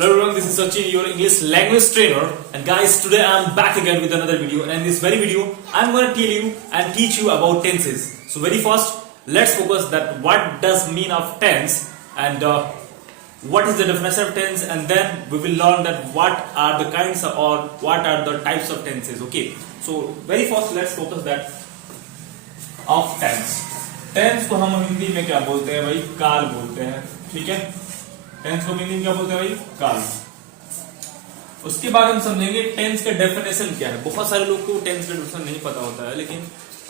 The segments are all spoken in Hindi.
Hello everyone, this is Sachin, your English language trainer. And guys, today I am back again with another video. And in this very video, I am going to tell you and teach you about tenses. So very first, let's focus that what does mean of tense and what is the definition of tense, and then we will learn that what are the kinds of, or what are the types of tenses. Okay. So very first, let's focus that of tense. Tense को हम हिंदी में क्या बोलते हैं भाई? काल बोलते हैं. ठीक है, टेंस को हिंदी में क्या बोलते हैं भाई? काल. उसके बाद हम समझेंगे टेंस का डेफिनेशन क्या है. बहुत सारे लोग को टेंस का डेफिनेशन नहीं पता होता है, लेकिन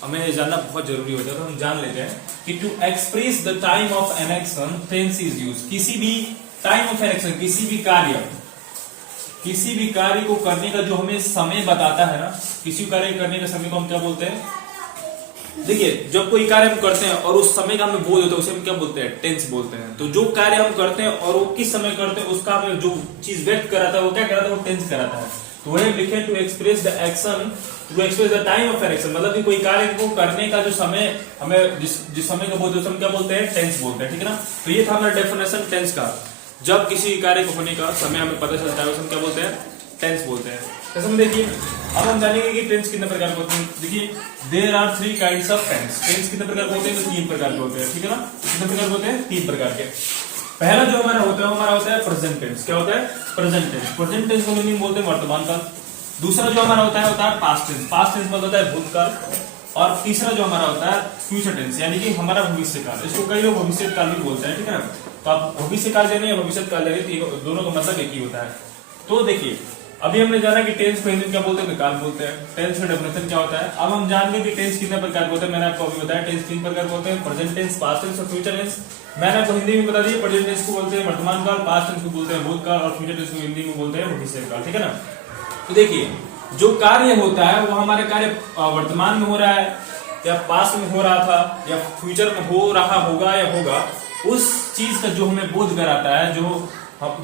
हमें जानना बहुत जरूरी होता है. तो हम जान लेते हैं कि to express the time of an action tense is use. किसी भी टाइम ऑफ एन एक्शन, किसी भी कार्य को करने का जो हमें समय बताता है ना, किसी कार्य करने का समय को हम क्या बोलते हैं? देखिए, जब कोई कार्य हम करते हैं और उस समय का हमें बोध होता है, उसे हम क्या बोलते हैं? टेंस बोलते हैं. तो जो कार्य हम करते हैं और वो किस समय करते हैं, उसका हमें जो चीज व्यक्त कराता है वो क्या कराता है? वो टेंस कराता है. तो वही लिखे to express the action, to express the time of an action, मतलब कि कोई कार्य को करने का जो समय हमें जिस समय का बोध होता है, हम क्या बोलते हैं? टेंस बोलते हैं. ठीक है ना. तो ये था हमारा डेफिनेशन टेंस का. जब किसी कार्य को होने का समय हमें पता चलता है, हम क्या बोलते हैं? टेंस बोलते हैं. जैसे हम देखिए, अब हम जानेंगे कि टेंस कितने प्रकार के होते हैं. देखिए, there are 3 kinds of tense. Tense कितने प्रकार के होते हैं? तो 3 प्रकार के होते हैं. ठीक है ना. कितने प्रकार के होते हैं? 3 प्रकार के. पहला जो हमारा होता है, हमारा होता है प्रेजेंट टेंस. क्या होता है? Present tense. प्रेजेंट टेंस को मीनिंग बोलते हैं वर्तमान काल. दूसरा जो हमारा होता है पास्ट टेंस. पास्ट टेंस मतलब होता है भूतकाल. और तीसरा जो हमारा होता है फ्यूचर टेंस, यानी कि हमारा भविष्य काल. इसको कई लोग भविष्य काल भी बोलते हैं. ठीक है ना. तो आप भविष्य काल जानिए या भविष्य काल जानिए, दोनों का मतलब एक ही होता है. तो देखिए, अभी हमने जाना कि टेंस को हिंदी में क्या बोलते हैं? काल बोलते हैं. टेंस का डेफिनेशन क्या होता है? अब हम जान गए कि टेंस कितने प्रकार के होते हैं. मैंने आपको अभी बताया टेंस 3 प्रकार के होते हैं: प्रेजेंट टेंस, पास्ट टेंस और फ्यूचर टेंस. मैंने आपको हिंदी में बता दिया, प्रेजेंट टेंस को बोलते हैं वर्तमान काल, पास्ट टेंस को बोलते हैं भूतकाल और फ्यूचर टेंस को हिंदी में बोलते हैं भविष्य काल. ठीक है ना. तो देखिए, जो कार्य होता है वो हमारे कार्य वर्तमान में हो रहा है या पास्ट में हो रहा था या फ्यूचर में हो रहा होगा या होगा, उस चीज का जो हमें बोध कराता है, जो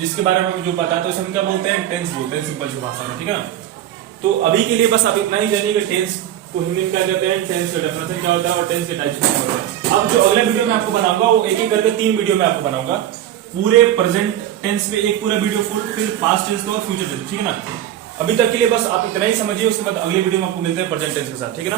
जिसके बारे में हमें जो पता है, तो हम क्या बोलते हैं? टेंस बोलते हैं, सिंपल सी भाषा में. ठीक है ना. तो अभी के लिए बस आप इतना ही जानिए कि टेंस को हिंदी में क्या कहते हैं, टेंस का डेफिनेशन क्या होता है और टेंस के टाइप्स क्या होते हैं. अब जो अगले वीडियो में आपको बनाऊंगा वो एक एक करके 3 वीडियो में आपको बनाऊंगा. पूरे प्रेजेंट टेंस में एक पूरा वीडियो फुल, फिर पास्ट टेंस और फ्यूचर टेंस. ठीक है ना. अभी तक के लिए बस आप इतना ही समझिए, उसके बाद अगले वीडियो में आपको मिलते हैं प्रेजेंट टेंस के साथ. ठीक है ना.